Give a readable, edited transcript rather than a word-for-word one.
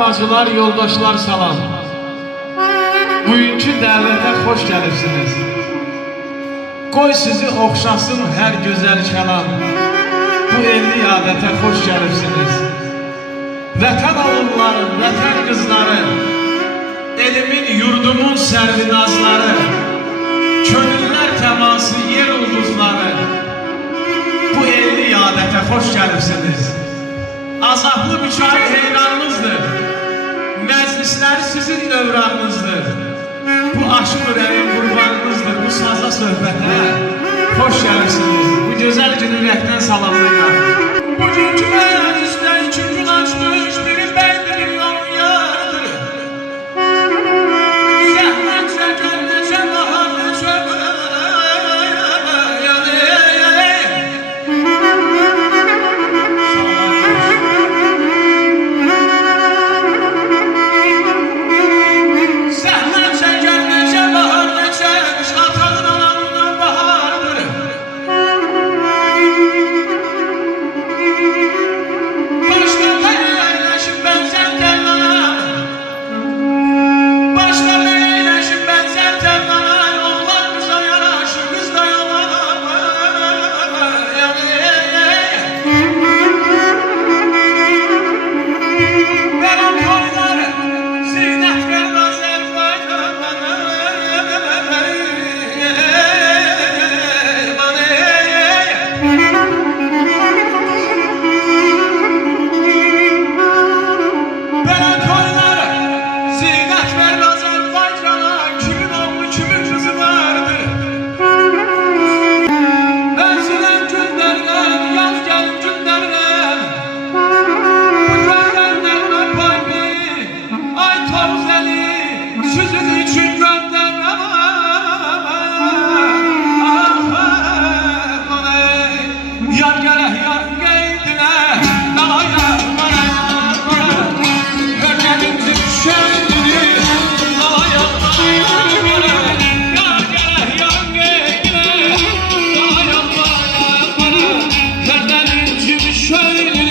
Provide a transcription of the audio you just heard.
bacılar, yoldaşlar salam. Bugünkü dəvətə xoş gəlirsiniz. Qoy sizi oxşasın hər gözəl kəlam. Bu elli adətə xoş gəlirsiniz. Vətən oğulları, vətən qızları, elimin, yurdumun sərvinazları, könüllər təması, yer ulduzları, bu elli adətə xoş gəlirsiniz. Azahlı müşahid heyranınızdır. Məclisləri sizin dövranınızdır. Bu aşk ürəyin qurbanınızdır. Bu saza söhbətə xoş gəlirsiniz. Bu gözəl günü ürəkdən salamlayıram. Bugünkü məclisdə iki gün açmış, biri bəydir, biri onun yarıdır. Zəhmət çəkən neçə bahar, neçə